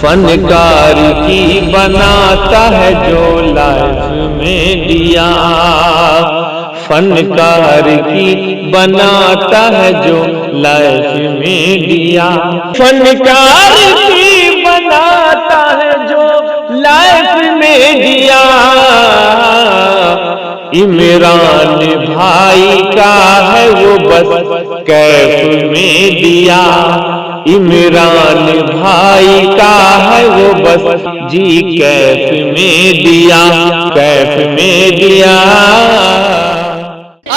فنکار کی بناتا ہے جو لائف میں دیا، فنکار کی بناتا ہے جو لائف میں دیا، فنکار کی بناتا ہے جو لائف میں دیا، عمران بھائی کا ہے وہ بس کیف میں دیا، عمران بھائی کا ہے وہ بس جی کیف میں دیا، کیف میں دیا۔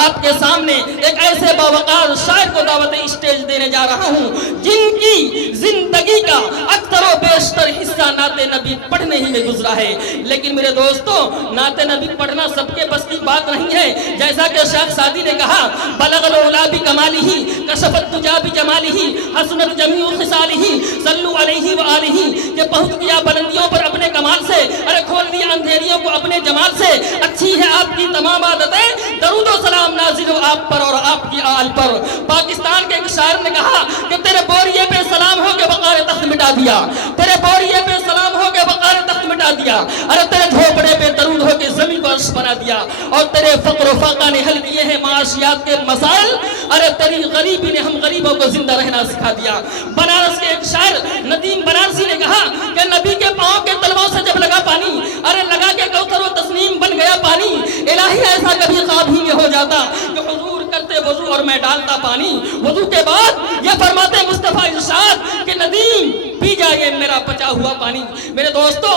آپ کے سامنے ایک ایسے باوقار شاعر کو دعوت اسٹیج دینے جا رہا ہوں جن کی زندگی کا اکثر و بیشتر حصہ نعت نبی پڑھنے ہی میں گزرا ہے، لیکن میرے دوستو نعت نبی پڑھنا سب کے بس کی بات نہیں ہے۔ جیسا کہ شیخ سعدی نے کہا بلغ العلا بکمالہ کشف الدجا بجمالہ حسنت جمیع خصالہ صلوا علیہ وآلہ، کہ پہنچ گیا بلندیوں پر اپنے کمال سے، ارے کھول دیا اندھیریوں کو اپنے جمال سے، اچھی ہے آپ کی تمام عادتیں، درود و سلام نازل ہو آپ پر اور آپ کی آل پر۔ پاکستان کے ایک شاعر نے کہا کہ تیرے بوریے پہ سلام ہو کے وقار تخت مٹا دیا، تیرے بوریے پہ سلام ہو کے وقار تخت مٹا دیا، ارے تیرے جھوپڑے پہ درود ہو کے زمین کو عرش بنا دیا، اور تیرے فقر و فاقہ نے حل کیے ہیں معاشیات کے مسائل، ارے تیری غریبی نے ہم غریبوں کو زندہ رہنا سکھا دیا۔ بنارس کے ایک شاعر ندیم بنارسی نے کہا کہ نبی کے پاؤں کے تلووں سے جب لگا پانی، ارے لگا کے کوثر و تسنیم بن گیا پانی، الہی ایسا کبھی خواب ہی میں ہو جاتا کہ حضور کرتے وضو اور میں ڈالتا پانی، وضو کے بعد یہ فرماتے مصطفیٰ ارشاد کہ ندیم پی جائے میرا بچا ہوا پانی۔ میرے دوستو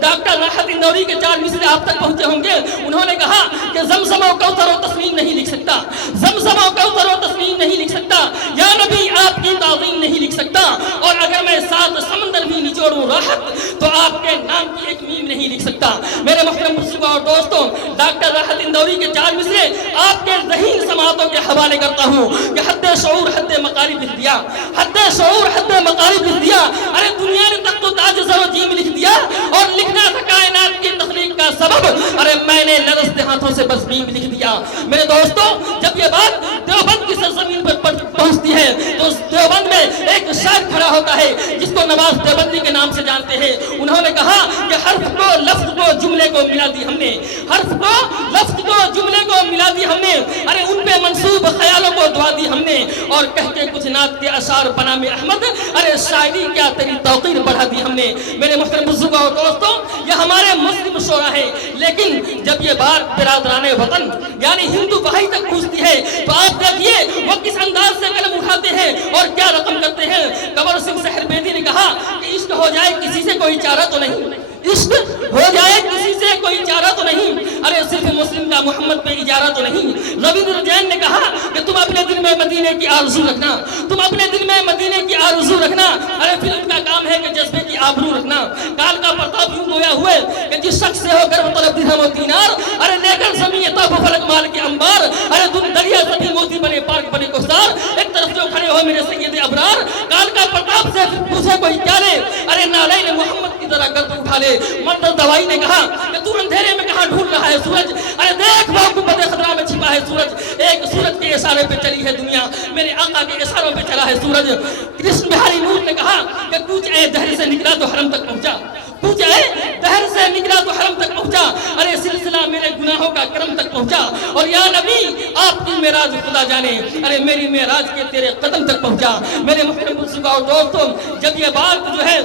ڈاکٹر راحت اندوری کے 4 مصرے آپ تک پہنچے ہوں گے، انہوں نے کہا کہ زمزم و کوثر و تسنیم نہیں لکھ سکتا، زمزم و کوثر و تسنیم نہیں لکھ سکتا، یا نبی آپ کی تعظیم نہیں لکھ سکتا، اور اگر میں 7 سمندر بھی نچوڑوں راحت تو آپ کے نام کی ایک میم نہیں لکھ سکتا۔ میرے محترم بزرگوں اور دوستوں ڈاکٹر راحت اندوری کے 4 مصرے آپ کے ذہین سماعتوں کے حوالے کرتا ہوں کہ حد شعور حد مقارب لکھ دیا، حد شعور حد مقارب لکھ دیا، ارے دنیا نے تخت و تاج زر و جیم لکھ دیا، اور لکھنا تھا کائنات کی تخلیق کا سبب، ارے میں نے لرزتے ہاتھوں سے بس میم لکھ دیا۔ میرے دوستوں جب یہ بات دیوبند کی سرزمین پر پہنچتی ہے تو دیوبند میں ایک شاعر کھڑا ہوتا ہے جس کو نواز دیوبندی کے نام سے جانتے ہیں، انہوں نے کہا کہ حرف کو لفظ کو جملے کو ملا دی ہم نے، حرف کو لفظ کو جملے کو ملا دی ہم نے، ارے ان پہ منصوب خیالوں کو دعا دی ہم نے، اور کہہ کے کچھ نعت کے اشعار بنا میں احمد، ارے شاعری کیا تیری توقیر بڑھا دی ہم نے۔ میرے محترم بزرگوں اور دوستوں یہ ہمارے مسلم شعراء ہیں، لیکن جب یہ بات برادران وطن یعنی ہندو بھائی تک پہنچتی ہے تو آپ دیکھیے وہ کس انداز سے قلم اٹھاتے ہیں اور کیا رقم کرتے ہیں۔ کنور سنگھ سحر بیدی نے کہا کہ عشق ہو جائے کسی سے کوئی چارہ تو نہیں، عشق ہو جائے کسی سے کوئی چارہ تو نہیں، ارے صرف مسلم کا محمد پہ اجارہ تو نہیں۔ رویندر جین نے کہا کہ تم اپنے دل میں مدینے کی آرزو رکھنا، تم اپنے دل میں مدینے کی آرزو رکھنا، ارے پھر ان کا کام ہے کہ جذبے کی آبرو رکھنا۔ کال کا پرتاپ یوں گویا ہوئے کہ جس شخص سے ہو گرو طلب درہم و دینار، ارے لے کر زمین تاب و فلک مال کے انبار، ارے دن دریا سبھی موتی بنے پارک بنے کوثار، ایک طرف جو کھڑے ہو میرے سید ابرار، کال کا پرتاپ سے پوچھے کوئی کیا لے، ارے نالین محمد کی ذرا گرد اٹھا لے۔ منتظر دوائی نے کہا کہ تو اندھیرے میں کہاں ڈھونڈ رہا ہے سورج، ارے دیکھ وہ گنبد خضرا میں چھپا ہے سورج، ایک سورج کے اشارے پہ چلی ہے دنیا، میرے آقا کے اشاروں پہ چلا ہے سورج۔ کرشن بہاری نور نے کہا کہ کوچ اے دہر سے نکلا تو حرم تک پہنچا، کوچ اے دہر سے نکلا تو حرم تک پہنچا، ارے سلسلہ میرے گناہوں کا کرم تک پہنچا، اور یا نبی آپ کی معراج خدا جانے، ارے میری معراج کے تیرے قدم تک پہنچا۔ میرے محترم بزرگوں اور دوستوں جب یہ بات جو ہے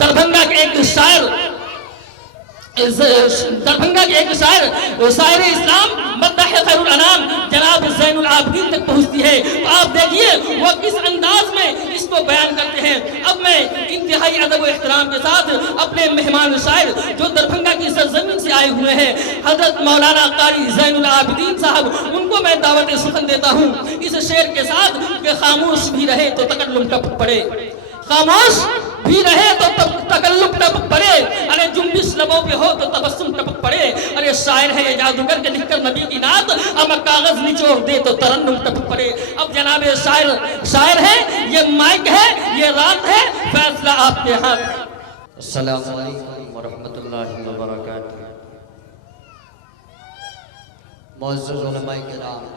دربھنگا کے ایک شاعر دربھنگا کے ایک شاعر اسلام مداح خیر الانام جناب زین العابدین تک پہنچتی ہے تو آپ دیکھیے وہ کس انداز میں اس کو بیان کرتے ہیں۔ اب میں انتہائی ادب و احترام کے ساتھ اپنے مہمان شاعر جو دربھنگا کی سرزمین سے آئے ہوئے ہیں حضرت مولانا قاری زین العابدین صاحب، ان کو میں دعوت سخن دیتا ہوں اس شعر کے ساتھ کہ خاموش بھی رہے تو تکلم ٹپک پڑے، خاموش بھی رہے تو تکلم ٹپک پڑے، ارے جنبش لبوں پہ ہو تو تبسم ٹپک پڑے، ارے شاعر ہے یہ جادوگر کے لکھ کر نبی کی نعت، اب کاغذ نچوڑ دے تو ترنم ٹپک پڑے۔ اب جناب شاعر ہے، یہ مائک ہے، یہ رات ہے، فیصلہ آپ کے ہاتھ۔ السلام علیکم ورحمۃ اللہ وبرکاتہ۔ معزز علماء کرام،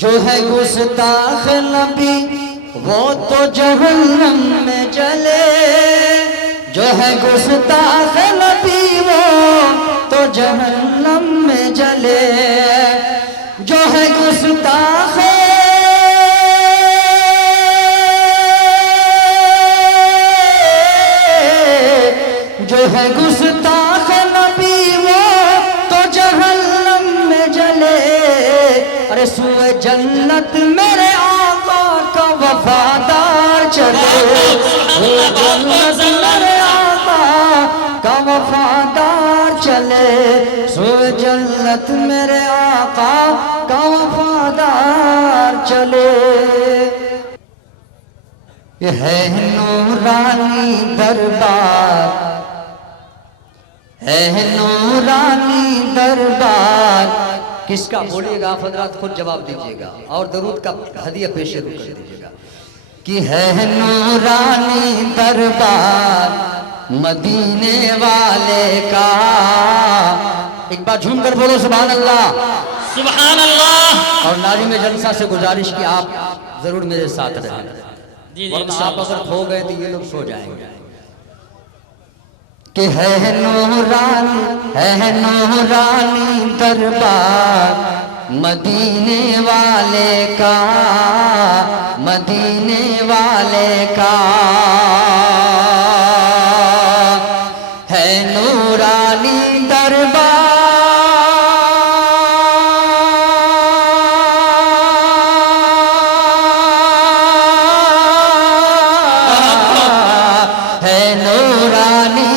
جو ہے گستاخ نبی وہ تو جہنم میں جلے، جو ہے گستاخ نبی وہ تو جہنم میں جلے، جو ہے گستاخ جو ہے گستاخ نبی وہ تو جہنم میں جلے، ارے سوئے جنت میرے آقا کا وفادار چلے، سوئے جنت میرے آقا کا وفادار چلے، سوئے جنت میرے آقا کا وفادار چلے۔ یہ ہے نورانی دربار، ہے نورانی دربار، کس کا بولیے گا آپ حضرات خود جواب دیجئے گا اور درود کا ہدیہ پیش کر دیجئے گا کہ ہے نورانی دربار مدینے والے کا، ایک بار جھوم کر بولو سبحان اللہ، سبحان اللہ۔ اور ناظرین جلسہ سے گزارش کی آپ ضرور میرے ساتھ رہیں، ورنہ آپ اگر کھو گئے تو یہ لوگ سو جائیں گے، کہ ہے نورانی دربار مدینے والے کا، مدینے والے کا ہے نورانی دربار، ہے نورانی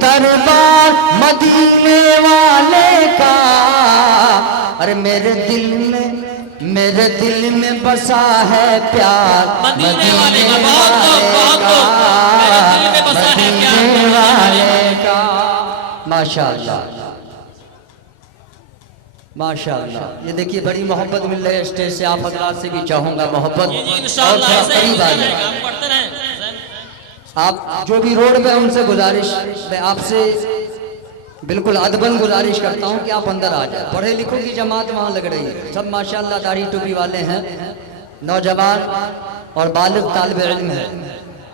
دربار مدینے والے کا، ارے میرے دل میں بسا ہے پیار مدینے والے کا، مدینے والے کا، ماشاءاللہ ماشاءاللہ۔ یہ دیکھیے بڑی محبت مل رہی ہے اسٹیج سے، آپ حضرات سے بھی چاہوں گا محبت اور تھوڑا قریب آ جائیں۔ آپ جو بھی روڈ پہ ان سے گزارش، میں آپ سے بالکل ادباً گزارش کرتا ہوں کہ آپ اندر آ جائیں، پڑھے لکھوں کی جماعت وہاں لگ رہی ہے، سب ماشاءاللہ داڑھی ٹوپی والے ہیں، نوجوان اور بالغ طالب علم ہیں،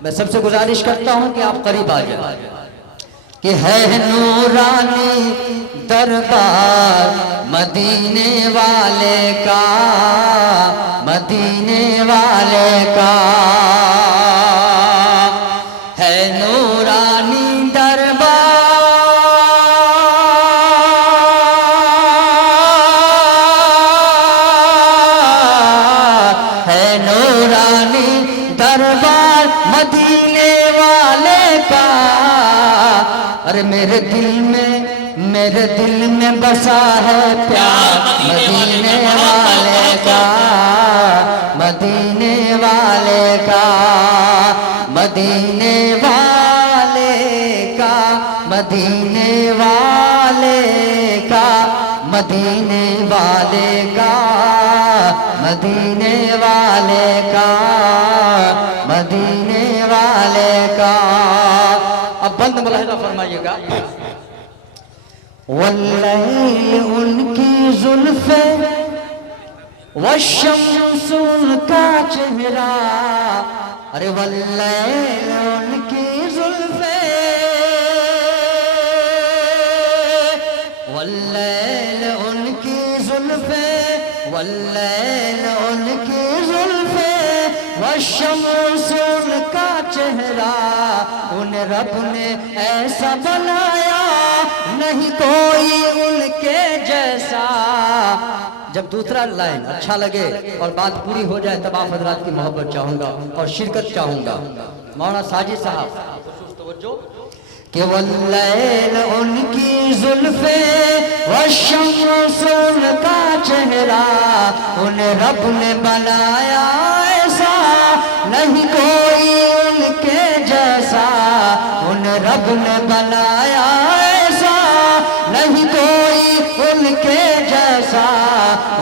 میں سب سے گزارش کرتا ہوں کہ آپ قریب آ جائیں، کہ ہے نورانی دربار مدینے والے کا، مدینے والے کا ہے نورانی دربار، ہے نورانی دربار مدینے والے کا، ارے میرے دل میں بسا ہے پیار مدینے والے کا، مدینے والے کا، مدینے والے کا، مدینے والے کا، مدینے والے کا، مدینے والے کا، مدینے والے کا۔ اب بند ملاحظہ فرمائیے گا، واللیل ان کی زلفیں والشمس ان کا چہرہ، ارے واللیل ان کی زلفیں، واللیل ان کی زلفیں، واللیل ان کی زلفیں والشمس ان کا چہرہ، انہیں رب نے ایسا بنایا نہیں کوئی ان کے جیسا۔ جب دوسرا لائن اچھا لگے اور بات پوری ہو جائے تب آپ حضرات کی محبت چاہوں گا اور شرکت چاہوں گا۔ مولانا ساجد صاحب خصوص توجہ، کہ واللیل ان کی زلفیں والشمس ان کا چہرہ، انہیں رب نے بنایا ایسا نہیں کوئی ان کے جیسا، انہیں رب نے بنایا ایسا نہیں کوئی ان کے جیسا،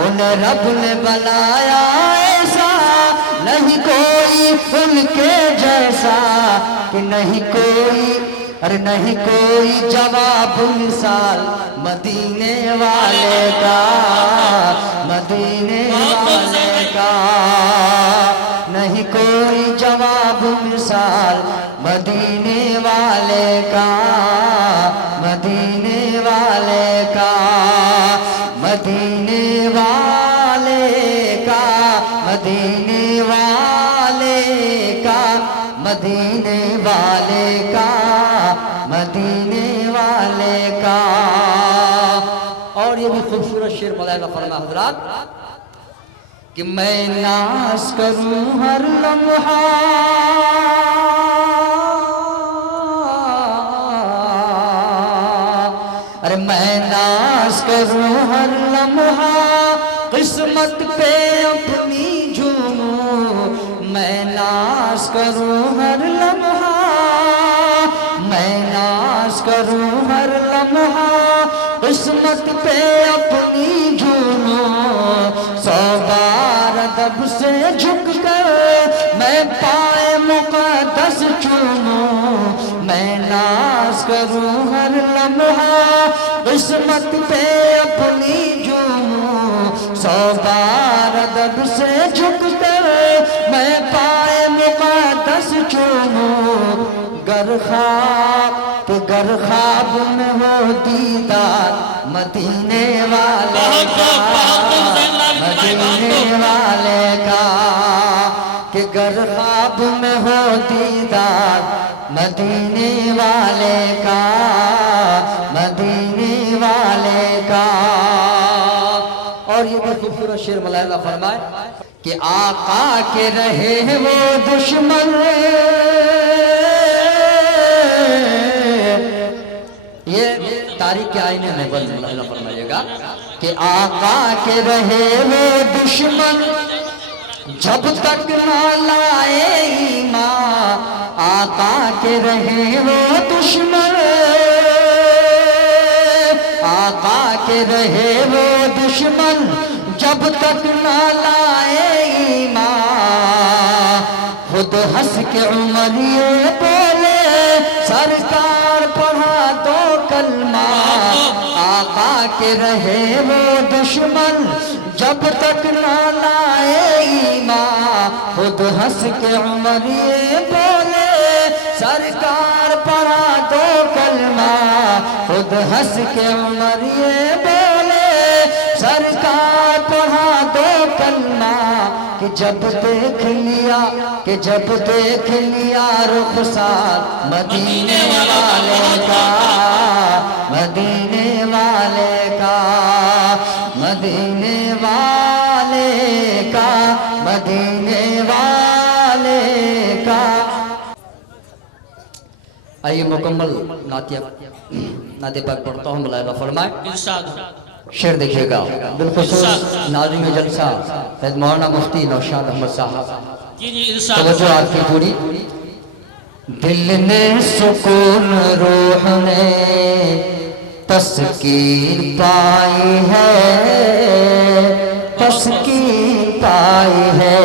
انہیں رب نے بنایا ایسا نہیں کوئی ان کے جیسا، کہ نہیں کوئی ارے نہیں کوئی جواب مثال مدینے والے کا، مدینے والے کا، نہیں کوئی جواب مثال مدینے والے کا، مدینے والے کا، مدینے والے کا، مدینے والے کا، مدینے والے کا، مدینے والے کا۔ اور یہ بھی خوبصورت شعر ملائحہ فرما حضرات کہ میں ناز کروں ہر لمحہ، ارے میں ناز کروں ہر لمحہ، قسمت پہ اپنی جھوموں، میں ناز کروں ہر لمحہ، میں ناز کروں ہر لمحہ، قسمت پہ اپنی جھوموں، 100 بار ادب سے جھک کر میں پائے مقدس چوموں، میں ناز کروں ہر لمحہ، قسمت پہ اپنی جھوموں، 100 بار ادب سے جھک کر میں پائے مقدس چوموں، گر خواب میں ہو دیدار مدینے والے کا، مدینے والے کا، کہ گر خواب میں ہو دیدار مدینے والے کا، مدینے والے کا۔ اور یہ بھی خوبصورت شعر ملائحہ فرمائے کہ آقا کے رہے وہ دشمن، یہ تاریخ کے آئینے میں بل ملائحہ فرمائیے گا کہ آقا کے رہے وہ دشمن جب تک نہ لائے ایمان، آقا کے رہے وہ دشمن، آقا کے رہے وہ دشمن جب تک نہ لائے ایمان، خود ہنس کے عمر یہ بولے سرکار پڑھا دو کلمہ، آقا کے رہے وہ دشمن جب تک نہ لائے ایمان، خود ہنس کے عمر یہ بولے سرکار پڑھا دو کلمہ، خود ہنس کے عمر یہ بولے سرکار پڑھا دو کلمہ، کہ جب دیکھ لیا، کہ جب دیکھ لیا رخسار مدینے والے کا، مدینے والے کا، مدینے والے کا، مدینے والے کا۔ آئیے مکمل نعت پاک پڑھتا ہوں، ملائحہ فرمائے۔ شعر دیکھیے گا بالخصوص ناظم جلسہ حضرت مولانا مفتی نوشاد احمد صاحب، توجہ آپ کی پوری۔ دل نے سکون، روح نے تسکین پائی ہے، تسکین پائی ہے۔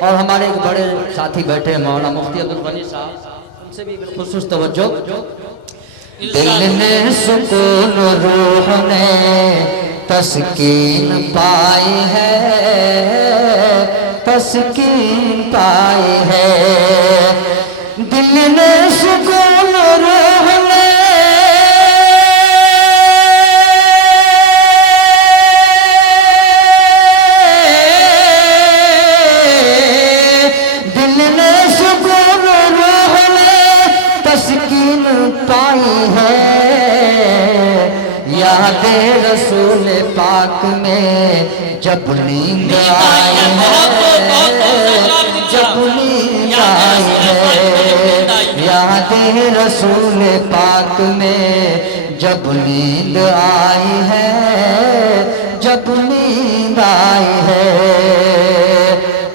اور ہمارے ایک بڑے ساتھی بیٹھے مولانا مفتی عبدالغنی صاحب، ان سے بھی بالخصوص توجہ۔ دل نے سکون، روح نے تسکین پائی ہے، تسکین پائی ہے، دل نے سکون، روح نے تسکین پائی ہے، یاد رسول پاک میں جب نیند آئی ہے، جب نیند آئی ہے، یاد رسول پاک میں جب نیند آئی ہے، جب نیند آئی ہے۔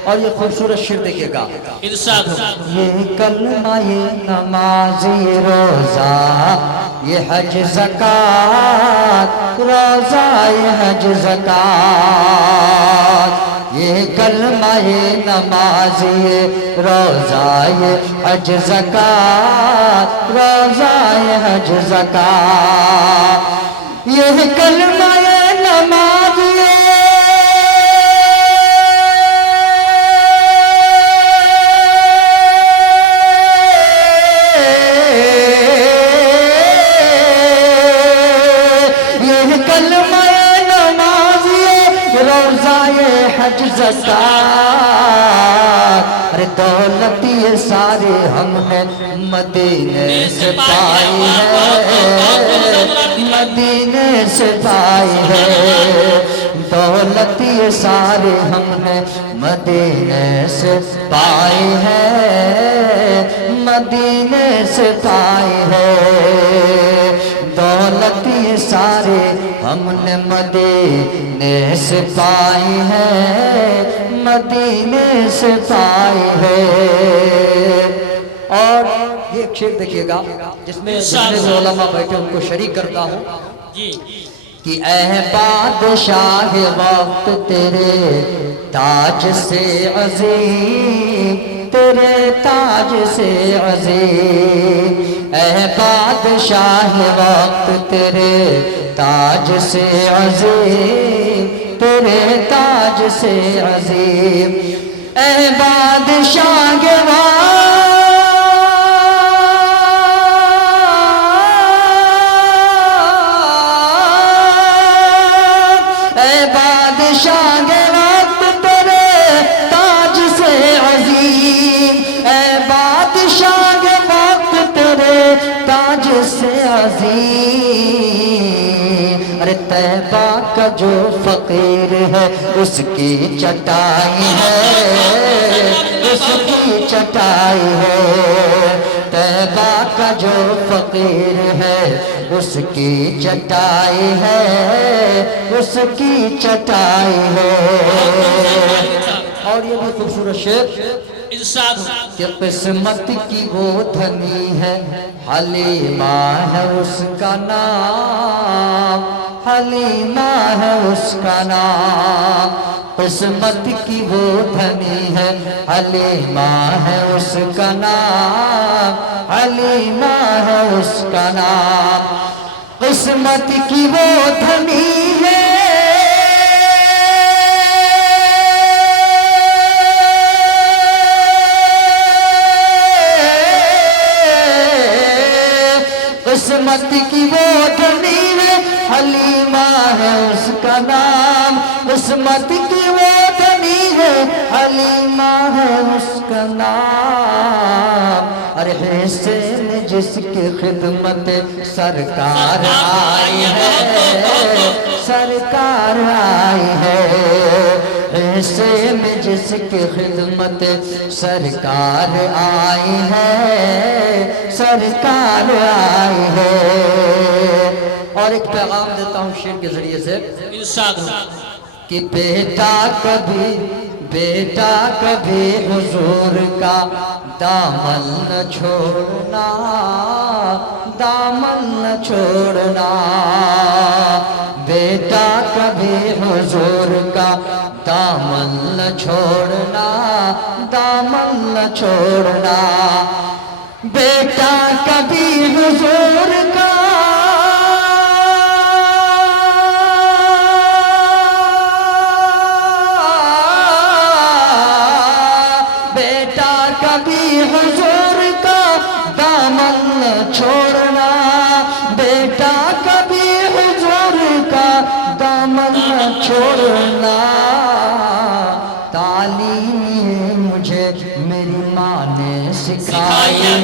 اور یہ خوبصورت شعر دیکھیے گا، یہ کلمہ، یہ نماز، یہ روزہ، یہ حج زکات، روزہ یہ حج زکات، یہ کلمہ نماز یہ روزہ یہ حج زکات روزہ یہ حج زکات یہ کلمہ نماز حج زکات ارے دولت یہ سارے ہم نے مدینے سے پائی ہے مدینے سے پائی ہے دولت یہ سارے ہم نے مدینے سے پائی ہے مدینے سے پائی ہے دولت یہ سارے ہم نے مدینے سے پائی ہے مدینے سے پائی ہے اور یہ ایک شعر دیکھیے گا جس میں جتنے بھی علماء بیٹھے ان کو شریک کرتا ہوں کہ اے بادشاہ وقت تیرے تاج سے عظیم تیرے تاج سے عظیم اے بادشاہ وقت تیرے تاج سے عظیم تیرے تاج سے عظیم اے بادشاہ اے بادشاہ وقت تیرے تاج سے عظیم اے بادشاہ وقت تیرے تاج سے عظیم ارے طیبہ کا جو فقیر ہے اس کی چٹائی ہے اس کی چٹائی ہے طیبہ کا جو فقیر ہے اس کی چٹائی ہے اس کی چٹائی ہے اور یہ بھی خوبصورت شعر کہ قسمت کی وہ دھنی ہے حلیمہ ہے اس کا نام حلیمہ ہے اس کا نام قسمت کی وہ دھنی ہے حلیمہ ہے اس کا نام حلیمہ ہے اس کا نام قسمت کی وہ دھنی ہے قسمت کی وہ دھنی ہے حلیمہ ہے اس کا نام قسمت کی وہ دھنی ہے حلیمہ ہے اس کا نام ارے حسین جس کی خدمت سرکار آئی ہے سرکار آئی ہے حسین جس کی خدمت سرکار آئی ہے سرکار آئی ہے اور ایک پیغام دیتا ہوں شعر کے ذریعے سے کہ بیٹا کبھی حضور کا دامن نہ چھوڑنا دامن نہ چھوڑنا بیٹا کبھی حضور کا دامن نہ چھوڑنا دامن نہ چھوڑنا بیٹا کبھی حضور کا بیٹا کبھی حضور کا دامن نہ چھوڑنا بیٹا کبھی حضور کا دامن نہ چھوڑنا تعلیم مجھے میری ماں نے سکھائی ہے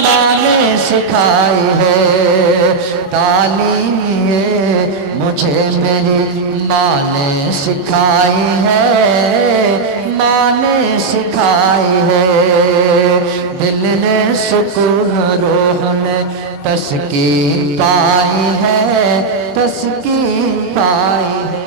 ماں نے سکھائی ہے تعلیم یہ مجھے میری ماں نے سکھائی ہے ماں نے سکھائی ہے دل نے سکون روح نے تسکین پائی ہے تسکین پائی ہے